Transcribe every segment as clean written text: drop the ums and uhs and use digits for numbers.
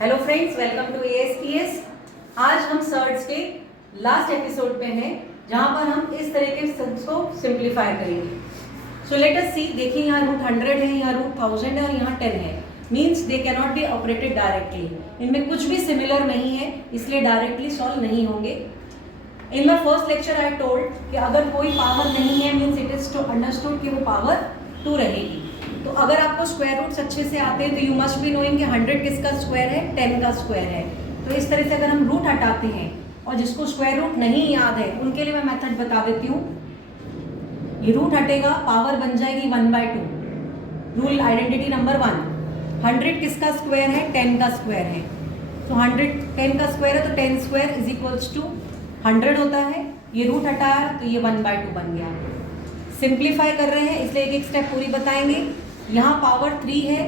Hello friends, welcome to ASTS। आज हम shirts के लास्ट एपिसोड पे हैं जहां पर हम इस तरह के सम्स को सिंप्लीफाई करेंगे। सो लेट अस सी। देखिए यहाँ रूट 100 है, यहाँ रूट 1000 है और यहाँ 10 है। Means they can not be operated directly. इनमें कुछ भी सिमिलर नहीं है, इसलिए डायरेक्टली सॉल्व नहीं होंगे। In my first lecture I told कि अगर कोई पावर नहीं है means it is to understood कि वो पावर 2 रहेगी। तो अगर आपको स्क्वायर रूट्स अच्छे से आते हैं तो यू मस्ट बी नोइंग कि 100 किसका स्क्वायर है, 10 का स्क्वायर है। तो इस तरह से अगर हम रूट हटाते हैं और जिसको स्क्वायर रूट नहीं याद है उनके लिए मैं मेथड बता देती हूँ। ये रूट हटेगा, पावर बन जाएगी 1/2। रूल आइडेंटिटी नंबर 1, 100 किसका स्क्वायर है, 10 का स्क्वायर है। तो 100 10 का स्क्वायर है तो 10 स्क्वायर इज इक्वल्स टू 100 होता है। ये रूट हटाया तो ये 1/2 बन गया। सिंप्लीफाई कर रहे हैं इसलिए एक एक स्टेप पूरी बताएंगे। यहाँ पावर 3 है,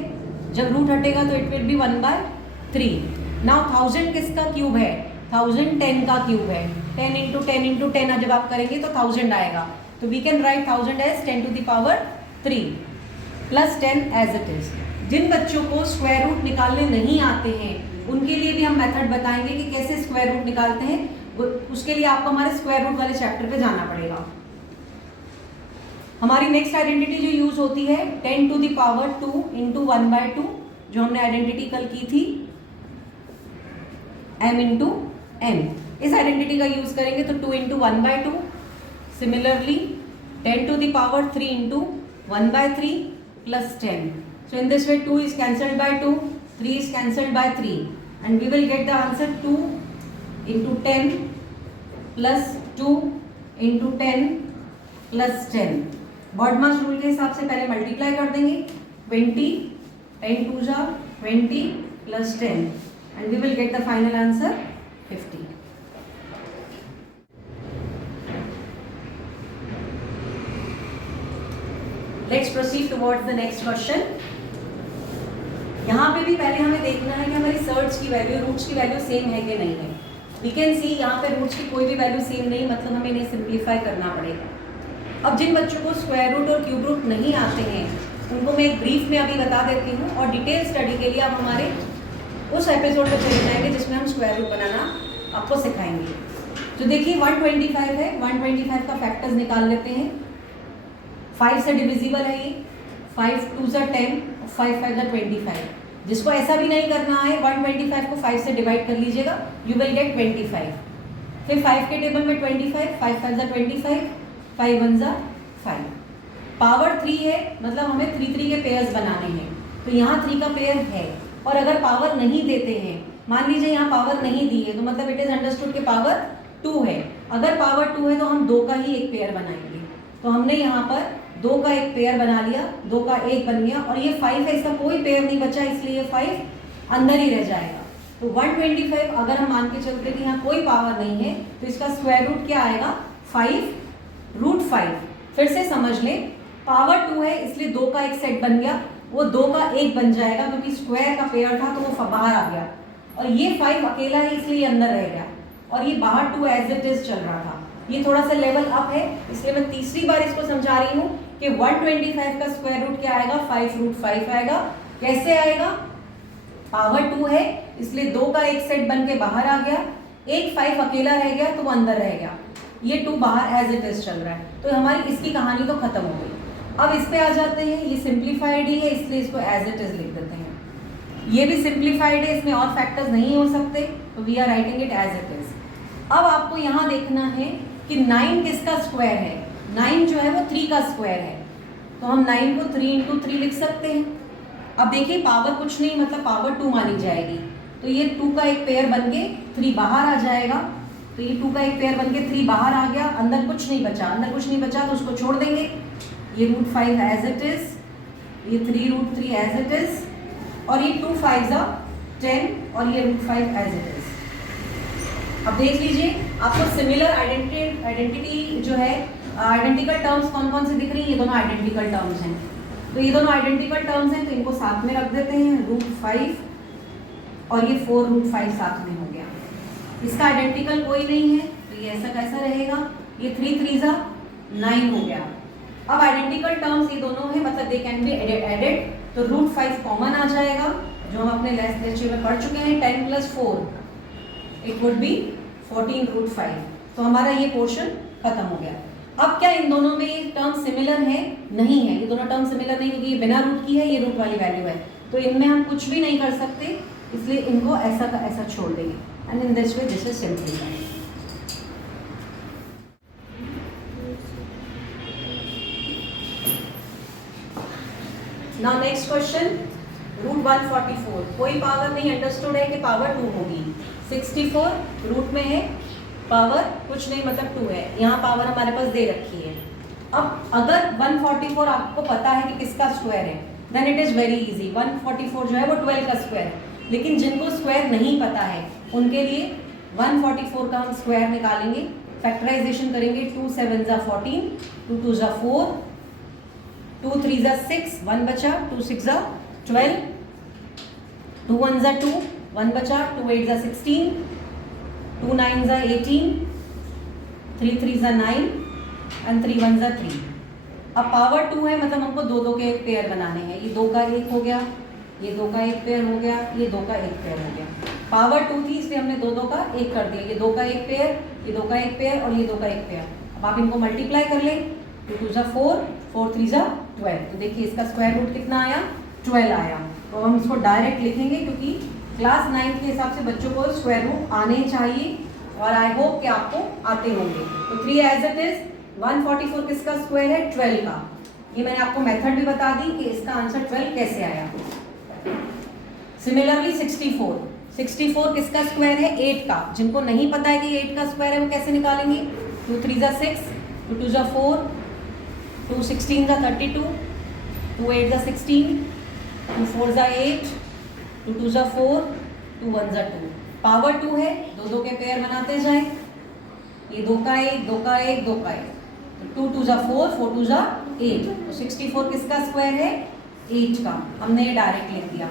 जब रूट हटेगा तो इट विल बी 1/3। नाउ 1000 किसका क्यूब है, 1000 10 का क्यूब है। 10 इंटू 10 इंटू 10 जब आप करेंगे तो 1000 आएगा। तो we can write 1000 as 10 to the power 3 plus 10 as it is. जिन बच्चों को स्क्वायर रूट निकालने नहीं आते हैं उनके लिए भी हम मेथड बताएंगे कि कैसे स्क्वायर रूट निकालते हैं। उसके लिए आपको हमारे स्क्वायर रूट वाले चैप्टर पे जाना पड़ेगा। हमारी नेक्स्ट आइडेंटिटी जो यूज होती है 10 टू द पावर 2 इंटू 1/2, जो हमने आइडेंटिटी कल की थी m इंटू n। इस आइडेंटिटी का यूज करेंगे तो 2 into 1/2। Similarly 10 to the power 3 into 1/3 plus 10। So in this way 2 is cancelled by 2, 3 is cancelled by 3 and we will get the answer 2 into 10 plus 2 into 10 plus 10। BODMAS rule के हिसाब से पहले multiply कर देंगे। 20 10 2 जा 20 plus 10 and we will get the final answer 50। Let's proceed towards the next question. यहाँ पे भी पहले हमें देखना है कि हमारी सर्ट्स की वैल्यू, रूट्स की वैल्यू सेम है कि नहीं है। वी कैन सी यहाँ पे रूट्स की कोई भी वैल्यू सेम नहीं, मतलब हमें इन्हें सिंप्लीफाई करना पड़ेगा। अब जिन बच्चों को स्क्वायर रूट और क्यूब रूट नहीं आते हैं उनको मैं एक ब्रीफ में अभी बता देती हूँ और डिटेल स्टडी के लिए आप हमारे उस एपिसोड पर चले जाएंगे जिसमें हम स्क्वायर रूट बनाना आपको सिखाएंगे। तो देखिए 125 है, 125 का फैक्टर्स निकाल लेते हैं। 5 से डिविजिबल है ये, 5 2 ज़ा 10 और 5 5 ज़ा 25। जिसको ऐसा भी नहीं करना है 125 को 5 से डिवाइड कर लीजिएगा, यू विल गेट 25। फिर 5 के टेबल में 25, 5 5 ज़ा 25, 5 1 ज़ा 5। पावर 3 है, मतलब हमें 3 3 के पेयर्स बनाने हैं। तो यहाँ 3 का पेयर है और अगर पावर नहीं देते हैं, मान लीजिए यहाँ पावर नहीं दी है तो मतलब इट इज अंडरस्टूड कि पावर 2 है। अगर पावर 2 है तो हम 2 का ही एक पेयर बनाएंगे। तो हमने यहाँ पर 2 का एक पेयर बना लिया, 2 का एक बन गया और ये 5 है, इसका कोई पेयर नहीं बचा इसलिए ये 5 अंदर ही रह जाएगा। तो 125 अगर हम मान के चलते कि यहाँ कोई पावर नहीं है तो इसका स्क्वायर रूट क्या आएगा, 5√5। फिर से समझ लें, पावर 2 है इसलिए 2 का एक सेट बन गया, वो 2 का एक बन जाएगा क्योंकि स्क्वायर का पेयर था तो वो बाहर आ गया। और ये 5 अकेला है इसलिए अंदर रह गया और ये बाहर 2 एज इट इज चल रहा था। ये थोड़ा सा लेवल अप है इसलिए मैं तीसरी बार इसको समझा रही हूँ कि 125 का स्क्वायर रूट क्या आएगा, 5√5 आएगा। कैसे आएगा, पावर 2 है इसलिए 2 का एक सेट बन के बाहर आ गया, एक 5 अकेला रह गया तो वो अंदर रह गया, ये 2 बाहर एज इट इज चल रहा है। तो हमारी इसकी कहानी तो खत्म हो गई। अब इस पे आ जाते हैं, ये सिंप्लीफाइड ही है इसलिए इसको एज इट इज लिख देते हैं। ये भी सिंप्लीफाइड है, इसमें और फैक्टर्स नहीं हो सकते तो we are writing it as it is. अब आपको यहाँ देखना है कि 9 किसका स्क्वायर है। 9 जो है वो 3 का स्क्वायर है, तो हम 9 को 3 इंटू 3 लिख सकते हैं। अब देखिए पावर कुछ नहीं, मतलब पावर 2 मानी जाएगी, तो ये 2 का एक पेयर बन के 3 बाहर आ जाएगा। तो ये 2 का एक पेयर बन के 3 बाहर आ गया, अंदर कुछ नहीं बचा, अंदर कुछ नहीं बचा तो उसको छोड़ देंगे। ये √5 एज इट इज, ये 3√3 एज इट इज और ये 2 5 ज़ा 10 और ये √5 एज इट इज। अब देख लीजिए आपको सिमिलर आइडेंटिटी जो है, आइडेंटिकल टर्म्स कौन कौन से दिख रही है, ये दोनों आइडेंटिकल टर्म्स हैं। तो ये दोनों आइडेंटिकल टर्म्स हैं तो इनको साथ में रख देते हैं, √5 और ये 4√5 साथ में हो गया। इसका आइडेंटिकल कोई नहीं है तो ये ऐसा कैसा रहेगा, ये 3 3 ज़ा 9 हो गया। अब आइडेंटिकल टर्म्स ये दोनों है, मतलब दे कैन बी एडेड, तो √5 कॉमन आ जाएगा जो हम अपने लास्ट लेक्चर में पढ़ चुके हैं, 10 + 4 इट वुड बी 14√5। तो हमारा ये पोर्शन खत्म हो गया। अब क्या इन दोनों में ये टर्म सिमिलर है? नहीं है, ये दोनों टर्म सिमिलर नहीं, क्योंकि ये बिना रूट की है, ये रूट वाली वैल्यू है, तो इनमें हम कुछ भी नहीं कर सकते, इसलिए इनको ऐसा का ऐसा छोड़ देंगे। And in this way this is simplified. Now next question, √144। कोई पावर नहीं अंडरस्टूड है कि पावर 2 होगी। 64 रूट में है, पावर कुछ नहीं मतलब 2 है, यहाँ पावर हमारे पास दे रखी है। अब अगर 144 आपको पता है कि किसका स्क्वायर है, then it is very easy. 144 जो है वो 12 का स्क्वायर है, लेकिन जिनको स्क्वायर नहीं पता है उनके लिए 144 का हम स्क्वायर निकालेंगे, फैक्टराइजेशन करेंगे। 2 7 ज़ा 14, 2 2 ज़ा 4, 2 3 ज़ा 6, 1 बचा, 2 6 ज़ा 12, 2 1 ज़ा 2, 1 बचा, 2 8 ज़ा 16, 2 9 ज़ा 18, 3 3 ज़ा 9 एंड 3 1 ज़ा 3। अब पावर 2 है, मतलब हमको दो दो के पेयर बनाने हैं। ये 2 का 1 हो गया, ये 2 का 1 पेयर हो गया, ये 2 का 1 पेयर हो गया। पावर 2 थी इसलिए हमने 2 2 का 1 कर दिया। ये 2 का 1 पेयर, ये 2 का 1 पेयर और ये 2 का 1 पेयर। अब आप इनको मल्टीप्लाई कर लें, 2 2 ज़ा 4, 4 3 ज़ा 12। तो देखिए इसका स्क्वायर रूट कितना आया? 12 आया। तो हम इसको डायरेक्ट लिखेंगे, क्योंकि क्लास 9 के हिसाब से बच्चों को स्क्वायर रूट आने चाहिए, और आई होप कि आपको आते होंगे। तो 3 एज इट इज। 144 किसका स्क्वायर है? 12 का। ये मैंने आपको मेथड भी बता दी कि इसका आंसर 12 कैसे आया। सिमिलरली 64 किसका स्क्वायर है? 8 का। जिनको नहीं पता है कि 8 का स्क्वायर है वो कैसे निकालेंगे? 2 3 ज़ा 6, 2 2 ज़ा 4, 2 16 ज़ा 32, 2 8 ज़ा 16, 2 4 ज़ा 8, 2 2 ज़ा 4, 2 1 ज़ा 2। पावर 2 है, दो दो के पेयर बनाते जाए। ये 2 का 1, 2 का 1, 2 का 1, तो 2 2 ज़ा 4, 4 2 ज़ा 8। तो 64 किसका स्क्वायर है? 8 का। हमने ये डायरेक्ट लिख दिया।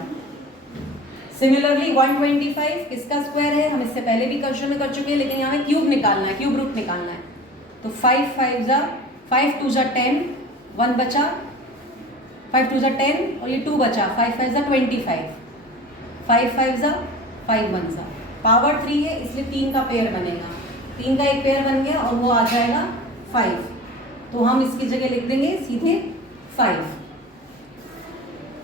सिमिलरली 125 किसका स्क्वायर है? हम इससे पहले भी क्वेश्चन में कर चुके हैं, लेकिन यहाँ में क्यूब निकालना है, क्यूब रूट निकालना है। तो 5 2 ज़ा 10, 1 बचा, 5 2 ज़ा 10 और ये 2 बचा, 5 5 ज़ा 25, 5 5 ज़ा 5 1 ज़ा। पावर 3 है इसलिए 3 का पेयर बनेगा, 3 का 1 पेयर बन गया और वो आ जाएगा 5। तो हम इसकी जगह लिख देंगे सीधे 5।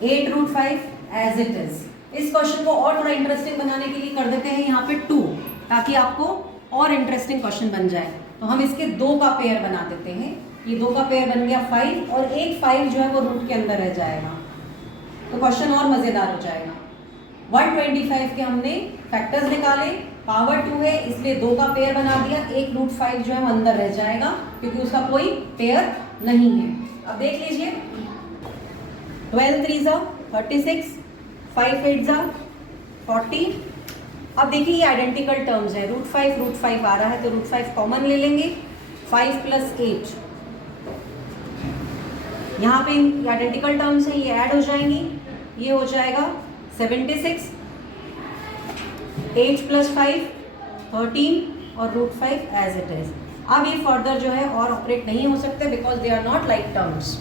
8√5 एज इट इज। इस क्वेश्चन को और थोड़ा इंटरेस्टिंग बनाने के लिए कर देते हैं यहाँ पे 2, ताकि आपको और इंटरेस्टिंग क्वेश्चन बन जाए। तो हम इसके 2 का पेयर बना देते हैं। ये 2 का पेयर बन गया 5, और एक 5 जो है वो रूट के अंदर रह जाएगा, तो क्वेश्चन और मज़ेदार हो जाएगा। 125 के हमने फैक्टर्स निकाले, पावर 2 है इसलिए 2 का पेयर बना दिया, एक √5 जो है वो अंदर रह जाएगा क्योंकि उसका कोई पेयर नहीं है। अब देख लीजिए, 12 3 ज़ा 36, 5 8 ज़ा 40। अब देखिए ये आइडेंटिकल टर्म्स है, √5 आ रहा है तो √5 कॉमन ले लेंगे। 5 + 8, यहाँ पे आइडेंटिकल टर्म्स हैं, ये ऐड हो जाएंगी, ये हो जाएगा 76, 8 + 5 13 और √5 एज इट इज। अब ये फर्दर जो है और ऑपरेट नहीं हो सकते because they are not like terms.